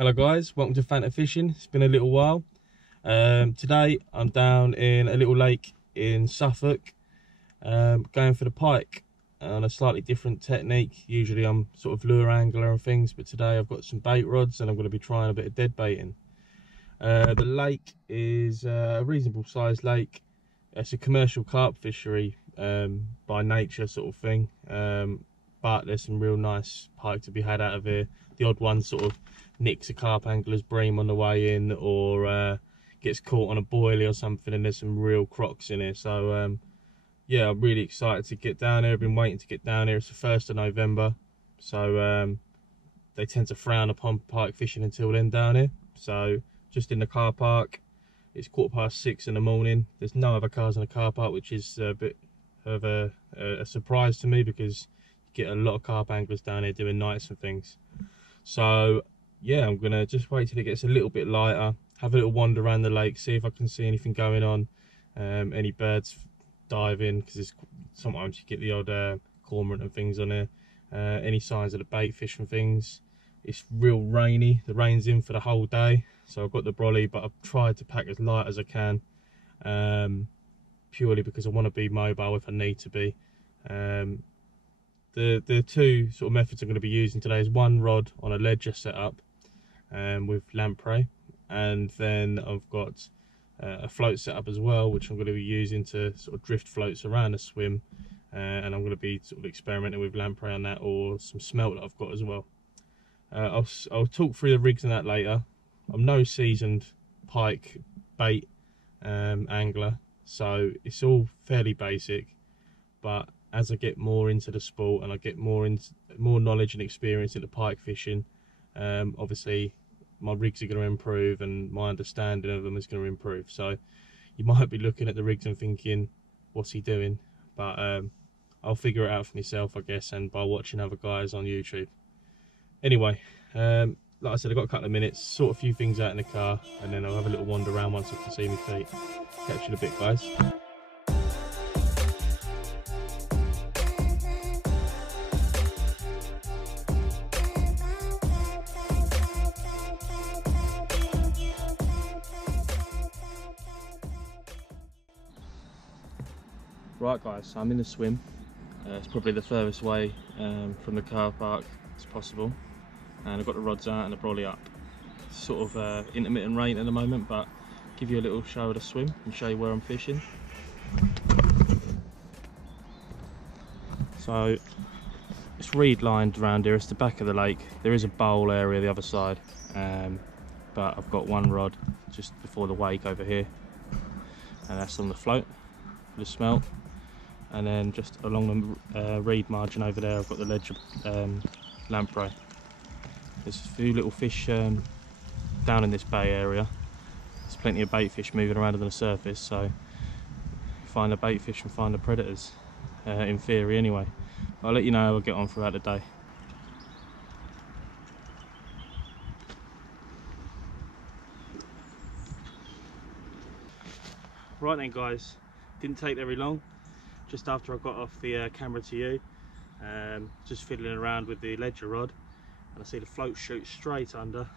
Hello guys, welcome to Fanter Fishing. It's been a little while. Today I'm down in a little lake in Suffolk, going for the pike on a slightly different technique. Usually I'm sort of lure angler and things, but today I've got some bait rods and I'm going to be trying a bit of dead baiting. The lake is a reasonable sized lake. It's a commercial carp fishery by nature sort of thing, but there's some real nice pike to be had out of here. The odd one sort of nicks a carp angler's bream on the way in, or gets caught on a boilie or something, and there's some real crocs in here. So yeah, I'm really excited to get down here. I've been waiting to get down here. It's the 1st of November, so they tend to frown upon pike fishing until then down here. So just in the car park, it's 6:15 in the morning. There's no other cars in the car park, which is a bit of a surprise to me, because you get a lot of carp anglers down here doing nights and things. So yeah, I'm gonna just wait till it gets a little bit lighter, have a little wander around the lake, see if I can see anything going on, any birds diving, because sometimes you get the odd cormorant and things on there, any signs of the bait fish and things. It's real rainy, the rain's in for the whole day, so I've got the brolly, but I've tried to pack as light as I can, purely because I want to be mobile if I need to be. The two sort of methods I'm going to be using today is one rod on a ledger setup with Lamprey, and then I've got a float setup as well, which I'm going to be using to sort of drift floats around a swim, and I'm going to be sort of experimenting with Lamprey on that, or some Smelt that I've got as well. I'll talk through the rigs and that later. I'm no seasoned pike bait angler, so it's all fairly basic, but as I get more into the sport and I get more knowledge and experience into pike fishing, obviously my rigs are going to improve and my understanding of them is going to improve. So you might be looking at the rigs and thinking, what's he doing? But I'll figure it out for myself, I guess, and by watching other guys on YouTube. Anyway, like I said, I've got a couple of minutes, sort a few things out in the car, and then I'll have a little wander around once I can see my feet. Catch you in a bit, guys. Right guys, so I'm in the swim. It's probably the furthest way from the car park as possible, and I've got the rods out and the brolly up. It's sort of intermittent rain at the moment, but give you a little show of the swim and show you where I'm fishing. So it's reed lined around here. It's the back of the lake. There is a bowl area the other side, but I've got one rod just before the wake over here, and that's on the float for the Smelt. And then just along the reed margin over there, I've got the ledger Lamprey. There's a few little fish down in this bay area. There's plenty of bait fish moving around on the surface, so find the bait fish and find the predators, in theory anyway. I'll let you know how I get on throughout the day. Right then guys, didn't take very long. Just after I got off the camera to you, just fiddling around with the ledger rod, and I see the float shoot straight under, and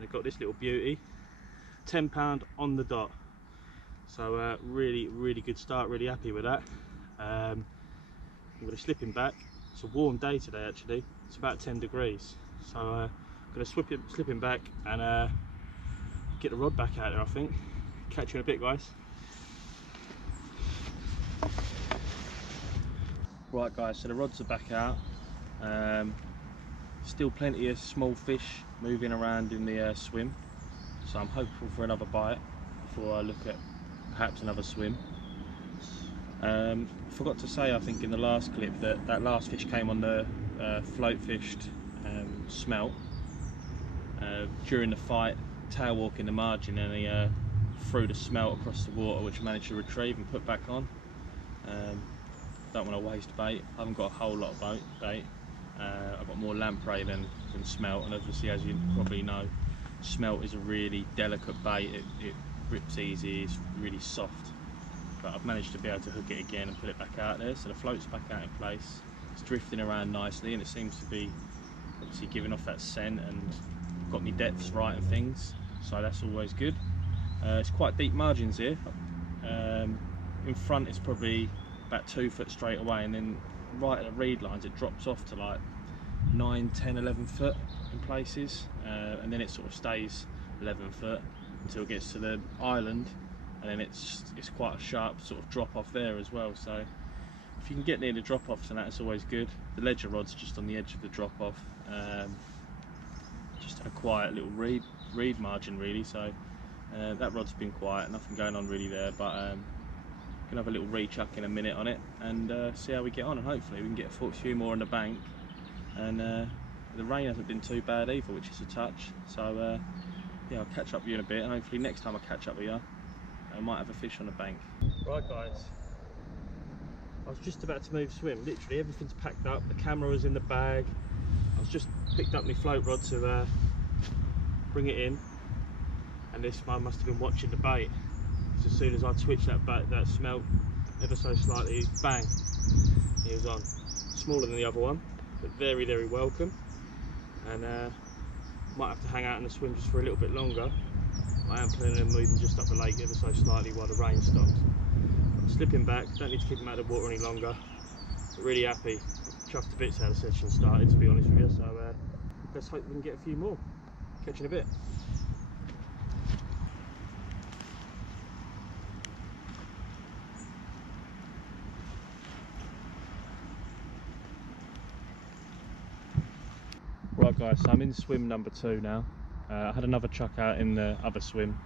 I've got this little beauty, £10 on the dot. So really good start, really happy with that. I'm going to slip him back. It's a warm day today actually, it's about 10 degrees, so I'm going to slip him back and get the rod back out there, I think. Catch you in a bit guys. Right guys, so the rods are back out. Still plenty of small fish moving around in the swim, so I'm hopeful for another bite before I look at perhaps another swim. Forgot to say, I think in the last clip, that last fish came on the float fished Smelt. During the fight, tail walking the margin, and he threw the Smelt across the water, which I managed to retrieve and put back on. Don't want to waste bait. I haven't got a whole lot of bait. I've got more Lamprey than Smelt, and obviously, as you probably know, Smelt is a really delicate bait. It rips easy, it's really soft. But I've managed to be able to hook it again and put it back out there, so the float's back out in place. It's drifting around nicely, and it seems to be obviously giving off that scent, and got my depths right and things, so that's always good. It's quite deep margins here. In front it's probably about 2 foot straight away, and then right at the reed lines it drops off to like 9, 10, 11 foot in places, and then it sort of stays 11 foot until it gets to the island, and then it's quite a sharp sort of drop off there as well. So if you can get near the drop offs, and that's always good. The ledger rod's just on the edge of the drop off, just a quiet little reed margin really. So that rod's been quiet, nothing going on really there, but gonna have a little rechuck in a minute on it and see how we get on, and hopefully we can get a few more on the bank. And the rain hasn't been too bad either, which is a touch. So yeah, I'll catch up with you in a bit, and hopefully next time I catch up with you I might have a fish on the bank. Right guys, I was just about to move swim. Literally everything's packed up, the camera was in the bag. I was just picked up my float rod to bring it in, and this one must have been watching the bait. So as soon as I twitched that bait, that smelt ever so slightly, bang, he was on. Smaller than the other one, but very, very welcome. And might have to hang out in the swim just for a little bit longer. I am planning on moving just up the lake ever so slightly while the rain stops. I'm slipping back, don't need to keep him out of the water any longer. But really happy, chuffed to bits how the session started, to be honest with you. So let's hope we can get a few more. Catch you in a bit. Right guys, so I'm in swim number 2 now. I had another chuck out in the other swim,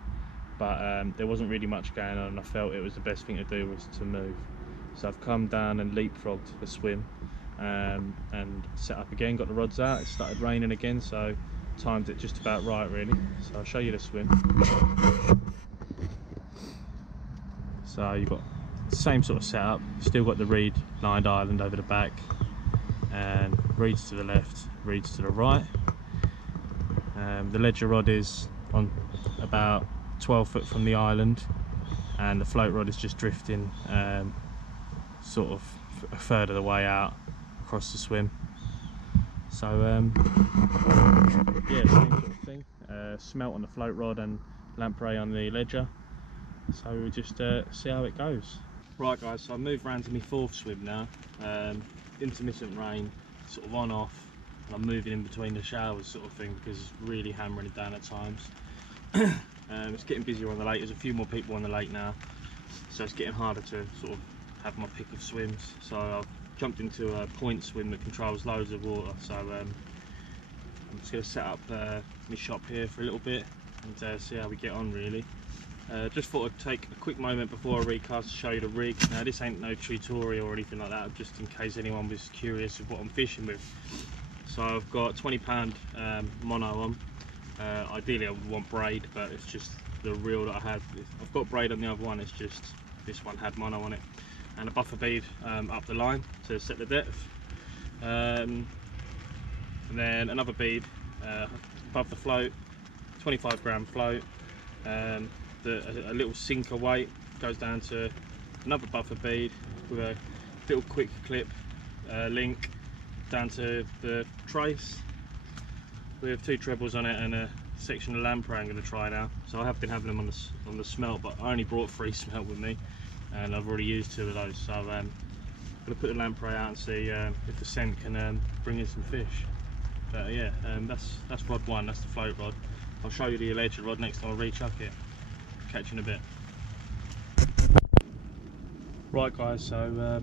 but there wasn't really much going on, and I felt it was the best thing to do was to move. So I've come down and leapfrogged the swim and set up again, got the rods out. It started raining again, so timed it just about right really. So I'll show you the swim. So you've got the same sort of setup, still got the reed lined island over the back, and reeds to the left, reeds to the right. The ledger rod is on about 12 foot from the island, and the float rod is just drifting sort of a third of the way out across the swim. So yeah, same sort of thing. Smelt on the float rod and lamprey on the ledger. So we'll just see how it goes. Right guys, so I moved round to my 4th swim now. Intermittent rain, sort of on off, and I'm moving in between the showers sort of thing, because it's really hammering it down at times. It's getting busier on the lake, there's a few more people on the lake now, so it's getting harder to sort of have my pick of swims. So I've jumped into a point swim that controls loads of water. So I'm just going to set up my shop here for a little bit and see how we get on really. Just thought I'd take a quick moment before I recast to show you the rig. Now this ain't no tutorial or anything like that, just in case anyone was curious of what I'm fishing with. So I've got £20 mono on. Ideally I would want braid, but it's just the reel that I have. I've got braid on the other one, it's just this one had mono on it. And a buffer bead up the line to set the depth. And then another bead above the float, 25 gram float. A little sinker weight goes down to another buffer bead with a little quick clip link down to the trace with 2 trebles on it and a section of lamprey I'm going to try now. So I have been having them on the smelt, but I only brought 3 smelt with me and I've already used 2 of those. So I'm going to put the lamprey out and see if the scent can bring in some fish. But yeah, that's rod 1, that's the float rod. I'll show you the ledger rod next time I rechuck it. Catch you in a bit. Right guys, so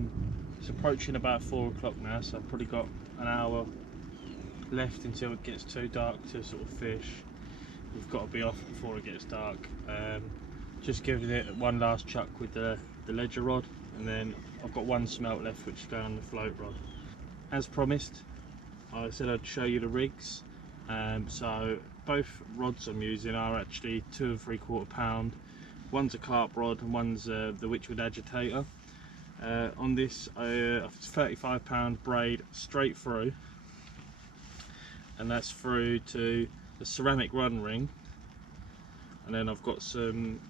it's approaching about 4 o'clock now, so I've probably got an hour left until it gets too dark to sort of fish. We've got to be off before it gets dark. Just giving it one last chuck with the ledger rod, and then I've got 1 smelt left which is going on the float rod. As promised, I said I'd show you the rigs. So both rods I'm using are actually 2 3/4 pound. One's a carp rod and one's the Witchwood agitator. On this it's 35 pound braid straight through, and that's through to the ceramic run ring. And then I've got some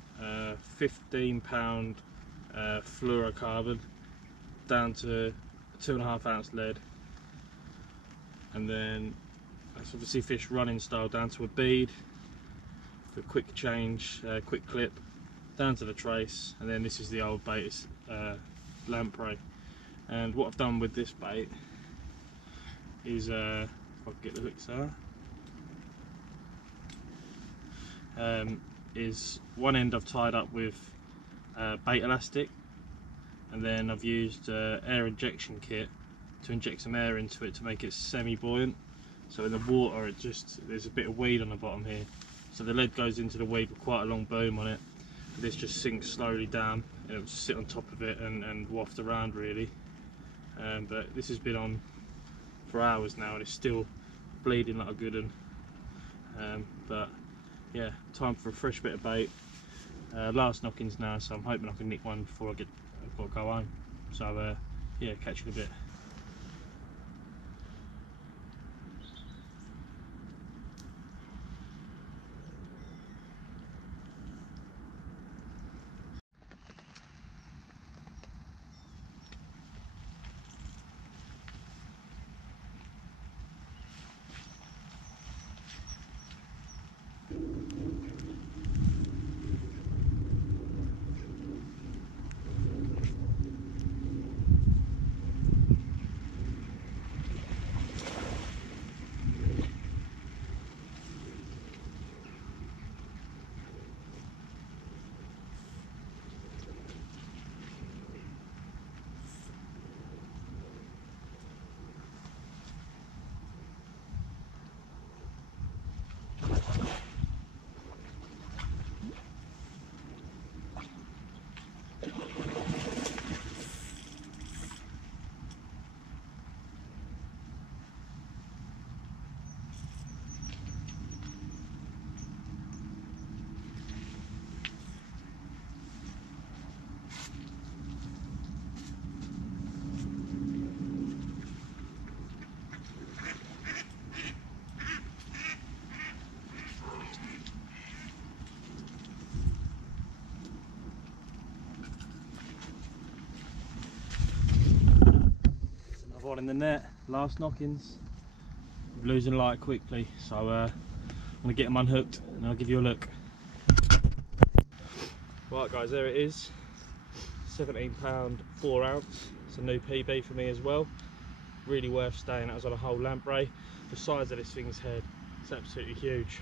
15 pound fluorocarbon down to 2.5 ounce lead, and then That's obviously fish running style down to a bead, for a quick change, quick clip, down to the trace, and then this is the old bait, it's Lamprey. And what I've done with this bait is, if I can get the hooks there, is one end I've tied up with bait elastic, and then I've used air injection kit to inject some air into it to make it semi-buoyant. So in the water, there's a bit of weed on the bottom here, so the lead goes into the weed with quite a long boom on it. This just sinks slowly down, and it'll just sit on top of it and waft around really. But this has been on for hours now, and it's still bleeding like a good one. But yeah, time for a fresh bit of bait. Last knockings now, so I'm hoping I can nick one before I've got to go home. So yeah, catch you in a bit. One in the net, last knockings. I'm losing light quickly, so I'm gonna get them unhooked and I'll give you a look. Right guys, there it is. 17 pound 4 ounce. It's a new PB for me as well. Really worth staying. That was on a whole lamprey. The size of this thing's head, it's absolutely huge.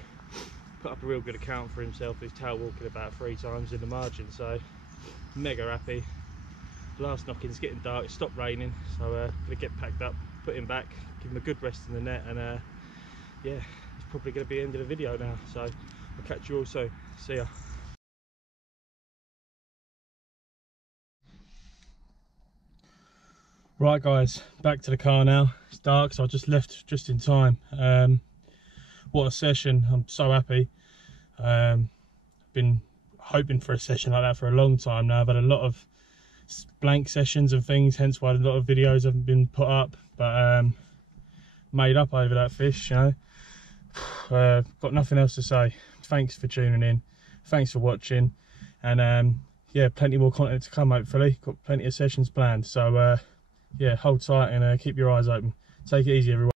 Put up a real good account for himself. He's tail walking about 3 times in the margin, so mega happy. Last knocking's getting dark, it stopped raining, so gonna get packed up, put him back, give him a good rest in the net, and yeah, it's probably gonna be the end of the video now, so I'll catch you all soon. See ya. Right guys, back to the car now. It's dark, so I just left just in time. What a session, I'm so happy. Been hoping for a session like that for a long time now. I've had a lot of blank sessions and things, hence why a lot of videos haven't been put up, but made up over that fish, you know. Got nothing else to say. Thanks for tuning in, thanks for watching, and yeah, plenty more content to come hopefully. Got plenty of sessions planned, so yeah, hold tight and keep your eyes open. Take it easy everyone.